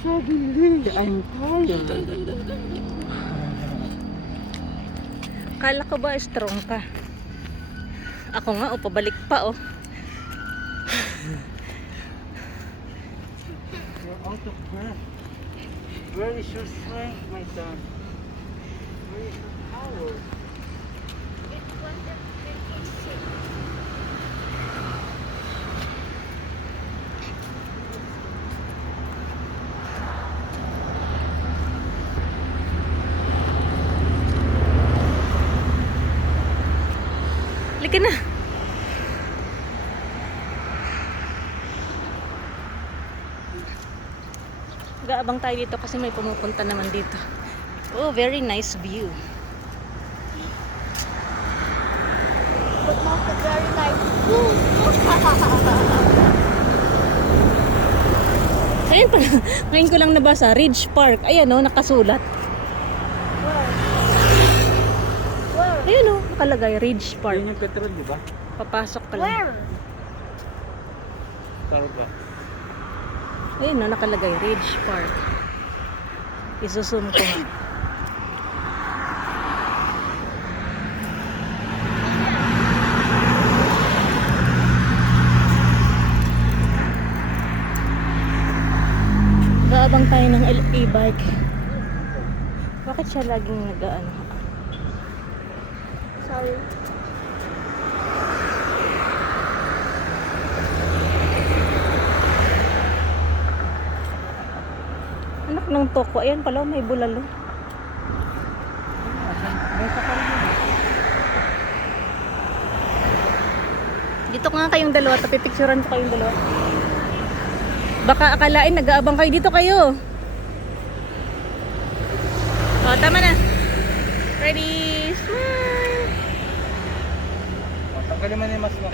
Suddenly, I'm tired. Kala ko ba strong ka? Ako nga, pabalik pa, oh. You're out of breath. Where is your strength, my son? Where is your power? Halika na. Gaabang tayo dito kasi may pumupunta naman dito. Oh, very nice view. But not the very nice. Ayun pala, ngayon ko lang nabasa, Ridge Park. Ayan, oh, nakasulat. Where? Ayun, oh, nakalagay, Ridge Park. Yun yung petrol, di ba? Papasok ka lang. Where? Starbucks. Ayun, oh, nakalagay, Ridge Park. Isusum ko nga. Gaabang tayo ng e-bike. Bakit siya laging nag-ano? Sorry. Anak ng toko. Ayan pala, may bulalo. May sakal yun. Dito nga kayong dalawa. Tapipicturan ko kayong dalawa. Baka akalain nag-aabang kayo. Dito kayo. O, tama na. Ready? Smile! Tanggalin mo na yung mask mo.